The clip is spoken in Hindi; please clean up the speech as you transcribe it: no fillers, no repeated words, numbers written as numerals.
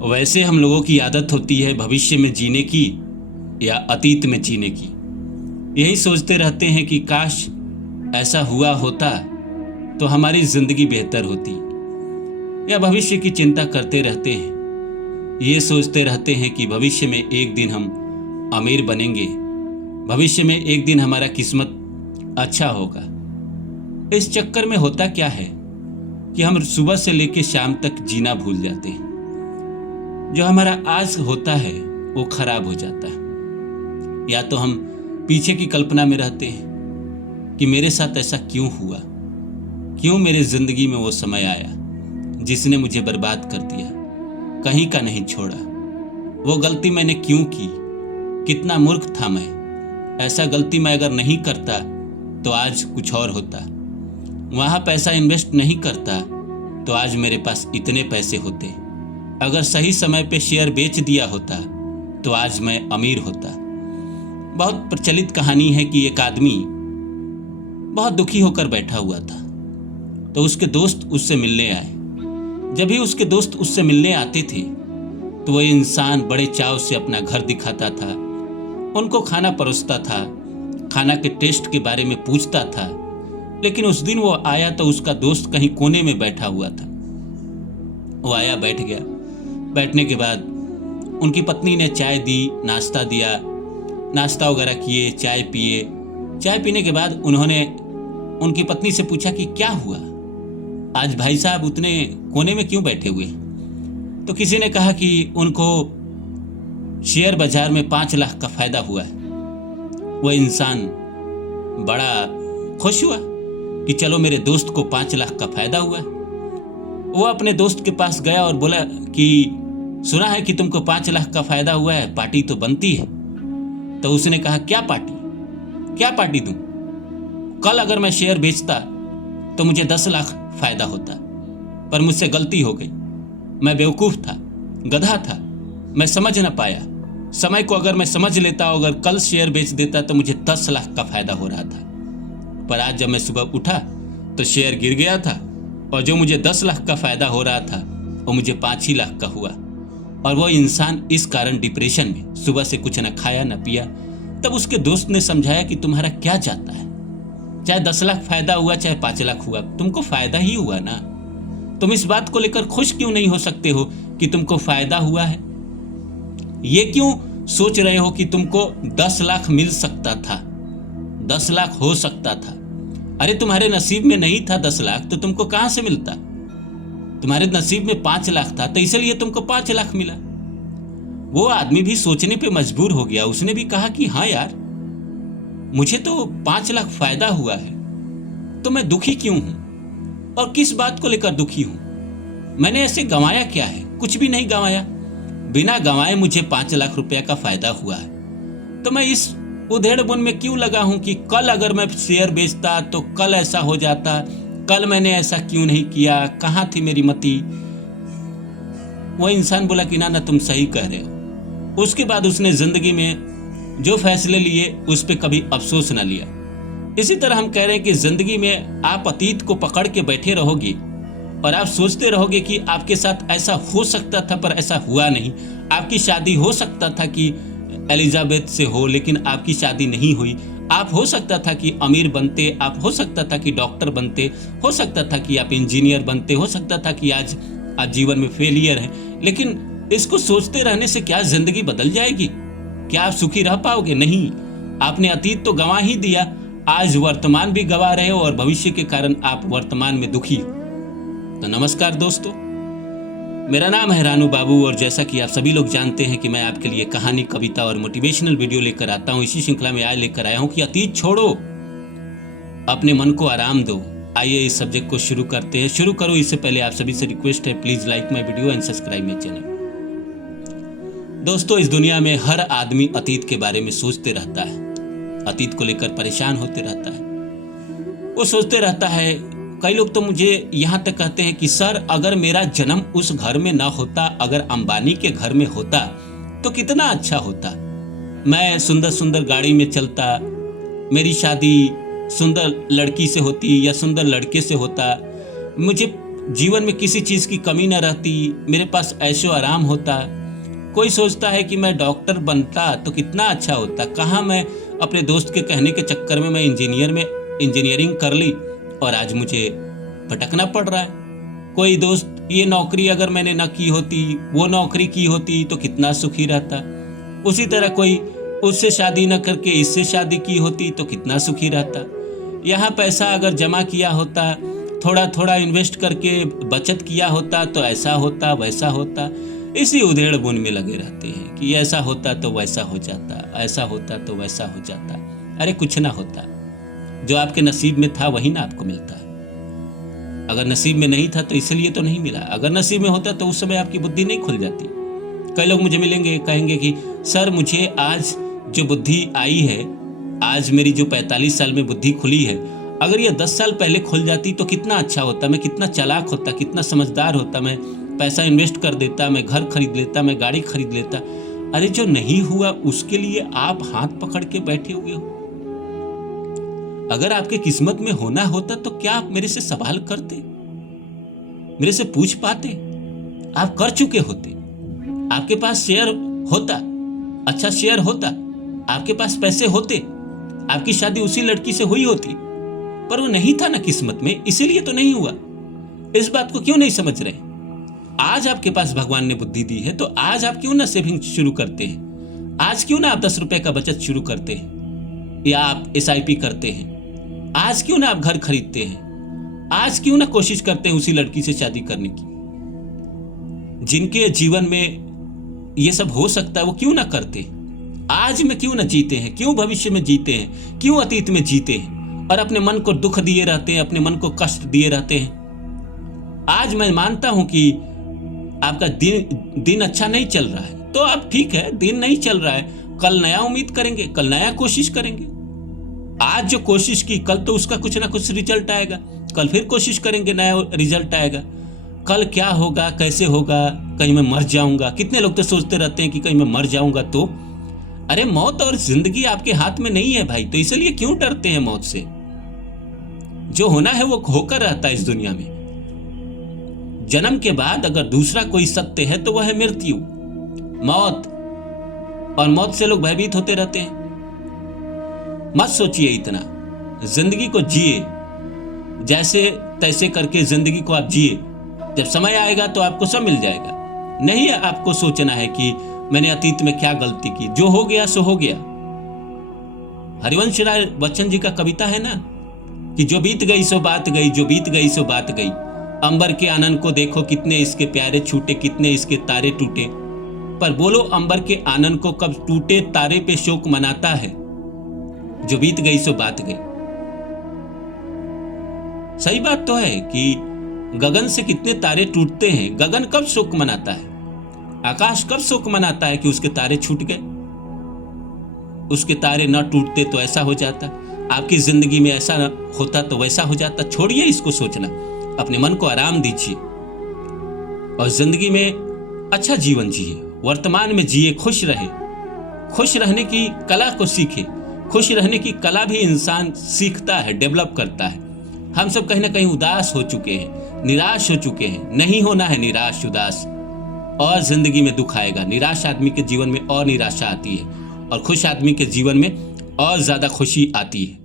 वैसे हम लोगों की आदत होती है भविष्य में जीने की या अतीत में जीने की। यही सोचते रहते हैं कि काश ऐसा हुआ होता तो हमारी ज़िंदगी बेहतर होती, या भविष्य की चिंता करते रहते हैं। ये सोचते रहते हैं कि भविष्य में एक दिन हम अमीर बनेंगे, भविष्य में एक दिन हमारा किस्मत अच्छा होगा। इस चक्कर में होता क्या है कि हम सुबह से लेकर शाम तक जीना भूल जाते हैं। जो हमारा आज होता है वो खराब हो जाता है। या तो हम पीछे की कल्पना में रहते हैं कि मेरे साथ ऐसा क्यों हुआ, क्यों मेरे जिंदगी में वो समय आया जिसने मुझे बर्बाद कर दिया, कहीं का नहीं छोड़ा, वो गलती मैंने क्यों की, कितना मूर्ख था मैं। ऐसा गलती मैं अगर नहीं करता तो आज कुछ और होता, वहाँ पैसा इन्वेस्ट नहीं करता तो आज मेरे पास इतने पैसे होते, अगर सही समय पे शेयर बेच दिया होता तो आज मैं अमीर होता। बहुत प्रचलित कहानी है कि एक आदमी बहुत दुखी होकर बैठा हुआ था, तो उसके दोस्त उससे मिलने आए। जब भी उसके दोस्त उससे मिलने आते थे तो वह इंसान बड़े चाव से अपना घर दिखाता था, उनको खाना परोसता था, खाना के टेस्ट के बारे में पूछता था। लेकिन उस दिन वो आया तो उसका दोस्त कहीं कोने में बैठा हुआ था। वो आया, बैठ गया। बैठने के बाद उनकी पत्नी ने चाय दी, नाश्ता दिया, नाश्ता वगैरह किए, चाय पिए। चाय पीने के बाद उन्होंने उनकी पत्नी से पूछा कि क्या हुआ, आज भाई साहब उतने कोने में क्यों बैठे हुए। तो किसी ने कहा कि उनको शेयर बाजार में 5 लाख का फायदा हुआ है। वह इंसान बड़ा खुश हुआ कि चलो मेरे दोस्त को 5 लाख का फायदा हुआ है। वो अपने दोस्त के पास गया और बोला कि सुना है कि तुमको 5 लाख का फायदा हुआ है, पार्टी तो बनती है। तो उसने कहा क्या पार्टी, क्या पार्टी दूं? कल अगर मैं शेयर बेचता तो मुझे 10 लाख फायदा होता, पर मुझसे गलती हो गई। मैं बेवकूफ़ था, गधा था, मैं समझ ना पाया। समय को अगर मैं समझ लेता, अगर कल शेयर बेच देता तो मुझे 10 लाख का फायदा हो रहा था। पर आज जब मैं सुबह उठा तो शेयर गिर गया था, और जो मुझे 10 लाख का फायदा हो रहा था वो मुझे 5 ही लाख का हुआ। और वो इंसान इस कारण डिप्रेशन में, सुबह से कुछ न खाया न पिया। तब उसके दोस्त ने समझाया कि तुम्हारा क्या जाता है, चाहे 10 लाख फायदा हुआ चाहे 5 लाख हुआ, तुमको फायदा ही हुआ ना। तुम इस बात को लेकर खुश क्यों नहीं हो सकते हो कि तुमको फायदा हुआ है? ये क्यों सोच रहे हो कि तुमको 10 लाख मिल सकता था, 10 लाख हो सकता था? अरे तुम्हारे नसीब में नहीं था 10 लाख तो तुमको कहां से मिलता? तुम्हारे नसीब में 5 लाख था तो इसलिए तुमको 5 लाख मिला। वो आदमी भी सोचने पे मजबूर हो गया। उसने भी कहा कि हाँ यार, मुझे तो 5 लाख फायदा हुआ है, तो मैं दुखी क्यों हूं, और किस बात को लेकर दुखी हूं? मैंने ऐसे गंवाया क्या है? कुछ भी नहीं गंवाया। बिना गंवाए मुझे 5 लाख रुपया का फायदा हुआ है, तो मैं इस उधेड़ बुन में क्यों लगा हूं कि कल अगर मैं शेयर बेचता तो कल ऐसा हो जाता, कल मैंने ऐसा क्यों नहीं किया, कहां थी मेरी मति? वो इंसान बोला कि ना तुम सही कह रहे हो। उसके बाद उसने जिंदगी में जो फैसले लिए उस पर कभी अफसोस ना लिया। इसी तरह हम कह रहे हैं कि जिंदगी में आप अतीत को पकड़ के बैठे रहोगे और आप सोचते रहोगे कि आपके साथ ऐसा हो सकता था पर ऐसा हुआ नहीं। आपकी शादी हो सकता था कि एलिजाबेथ से हो, लेकिन आपकी शादी नहीं हुई। आप हो सकता था कि अमीर बनते, आप हो सकता था कि डॉक्टर बनते, हो सकता था कि आप इंजीनियर बनते, हो सकता था कि आज आप जीवन में फेलियर हैं। लेकिन इसको सोचते रहने से क्या जिंदगी बदल जाएगी? क्या आप सुखी रह पाओगे? नहीं। आपने अतीत तो गंवा ही दिया, आज वर्तमान भी गंवा रहे हो और भविष्य के कारण आप वर्तमान में दुखी हो। तो नमस्कार दोस्तों, मेरा नाम है रानू बाबू, और जैसा कि आप सभी लोग जानते हैं कि मैं आपके लिए कहानी, कविता और मोटिवेशनल वीडियो लेकर आता हूं। इसी श्रृंखला में आज लेकर आया हूं कि अतीत छोड़ो, अपने मन को आराम दो। आइए इस सब्जेक्ट को शुरू करते हैं। शुरू करो इससे पहले आप सभी से रिक्वेस्ट है, please like my video and subscribe my channel. दोस्तों, इस दुनिया में हर आदमी अतीत के बारे में सोचते रहता है, अतीत को लेकर परेशान होते रहता है। वो सोचते रहता है, कई लोग तो मुझे यहाँ तक कहते हैं कि सर, अगर मेरा जन्म उस घर में ना होता, अगर अंबानी के घर में होता तो कितना अच्छा होता। मैं सुंदर सुंदर गाड़ी में चलता, मेरी शादी सुंदर लड़की से होती या सुंदर लड़के से होता, मुझे जीवन में किसी चीज़ की कमी न रहती, मेरे पास ऐशो आराम होता। कोई सोचता है कि मैं डॉक्टर बनता तो कितना अच्छा होता, कहाँ मैं अपने दोस्त के कहने के चक्कर में मैं इंजीनियरिंग कर ली और आज मुझे भटकना पड़ रहा है। कोई दोस्त ये नौकरी अगर मैंने न की होती, वो नौकरी की होती तो कितना सुखी रहता। उसी तरह कोई उससे शादी न करके इससे शादी की होती तो कितना सुखी रहता। यहाँ पैसा अगर जमा किया होता, थोड़ा थोड़ा इन्वेस्ट करके बचत किया होता तो ऐसा होता वैसा होता। इसी उधेड़ बुन में लगे रहते हैं कि ऐसा होता तो वैसा हो जाता, ऐसा होता तो वैसा हो जाता। अरे कुछ ना होता, जो आपके नसीब में था वही ना आपको मिलता है। अगर नसीब में नहीं था तो इसलिए तो नहीं मिला, अगर नसीब में होता तो उस समय आपकी बुद्धि नहीं खुल जाती। कई लोग मुझे मिलेंगे, कहेंगे कि सर मुझे आज जो बुद्धि आई है, आज मेरी जो 45 साल में बुद्धि खुली है, अगर ये 10 साल पहले खुल जाती तो कितना अच्छा होता, मैं कितना चालाक होता, कितना समझदार होता, मैं पैसा इन्वेस्ट कर देता, मैं घर खरीद लेता, मैं गाड़ी खरीद लेता। अरे जो नहीं हुआ उसके लिए आप हाथ पकड़ के बैठे हुए हो। अगर आपके किस्मत में होना होता तो क्या आप मेरे से सवाल करते, मेरे से पूछ पाते? आप कर चुके होते, आपके पास शेयर होता, अच्छा शेयर होता, आपके पास पैसे होते, आपकी शादी उसी लड़की से हुई होती, पर वो नहीं था ना किस्मत में, इसीलिए तो नहीं हुआ। इस बात को क्यों नहीं समझ रहे? आज आपके पास भगवान ने बुद्धि दी है तो आज आप क्यों ना सेविंग शुरू करते हैं? आज क्यों ना आप 10 रुपए का बचत शुरू करते हैं या आप SIP करते हैं? आज क्यों ना आप घर खरीदते हैं? आज क्यों ना कोशिश करते हैं उसी लड़की से शादी करने की? जिनके जीवन में ये सब हो सकता है वो क्यों ना करते? आज में क्यों ना जीते हैं? क्यों भविष्य में जीते हैं? क्यों अतीत में जीते हैं और अपने मन को दुख दिए रहते हैं, अपने मन को कष्ट दिए रहते हैं? आज मैं मानता हूं कि आपका दिन अच्छा नहीं चल रहा है तो आप ठीक है, दिन नहीं चल रहा है, कल नया उम्मीद करेंगे, कल नया कोशिश करेंगे। आज जो कोशिश की कल तो उसका कुछ ना कुछ रिजल्ट आएगा, कल फिर कोशिश करेंगे, नया रिजल्ट आएगा। कल क्या होगा, कैसे होगा, कहीं मैं मर जाऊंगा। कितने लोग तो सोचते रहते हैं कि कहीं मैं मर जाऊंगा तो। अरे मौत और जिंदगी आपके हाथ में नहीं है भाई, तो इसलिए क्यों डरते हैं मौत से? जो होना है वो होकर रहता है इस दुनिया में। जन्म के बाद अगर दूसरा कोई सत्य है तो वह है मृत्यु, मौत, और मौत से लोग भयभीत होते रहते हैं। मत सोचिए इतना, जिंदगी को जिए, जैसे तैसे करके जिंदगी को आप जिए। जब समय आएगा तो आपको सब मिल जाएगा। नहीं है आपको सोचना है कि मैंने अतीत में क्या गलती की, जो हो गया सो हो गया। हरिवंश राय बच्चन जी का कविता है ना कि जो बीत गई सो बात गई, जो बीत गई सो बात गई। अंबर के आनंद को देखो कितने इसके प्यारे छूटे, कितने इसके तारे टूटे। पर बोलो अंबर के आनंद को कब टूटे तारे पे शोक मनाता है, जो बीत गई सो बात गई। सही बात तो है कि गगन से कितने तारे टूटते हैं, गगन कब शोक मनाता है, आकाश कब शोक मनाता है कि उसके तारे छूट गए। उसके तारे न टूटते तो ऐसा हो जाता, आपकी जिंदगी में ऐसा होता तो वैसा हो जाता। छोड़िए इसको सोचना, अपने मन को आराम दीजिए और जिंदगी में अच्छा जीवन जिए, वर्तमान में जिए, खुश रहे। खुश रहने की कला को सीखे। खुश रहने की कला भी इंसान सीखता है, डेवलप करता है। हम सब कहीं ना कहीं उदास हो चुके हैं, निराश हो चुके हैं। नहीं होना है निराश उदास, और जिंदगी में दुख आएगा। निराश आदमी के जीवन में और निराशा आती है और खुश आदमी के जीवन में और ज्यादा खुशी आती है।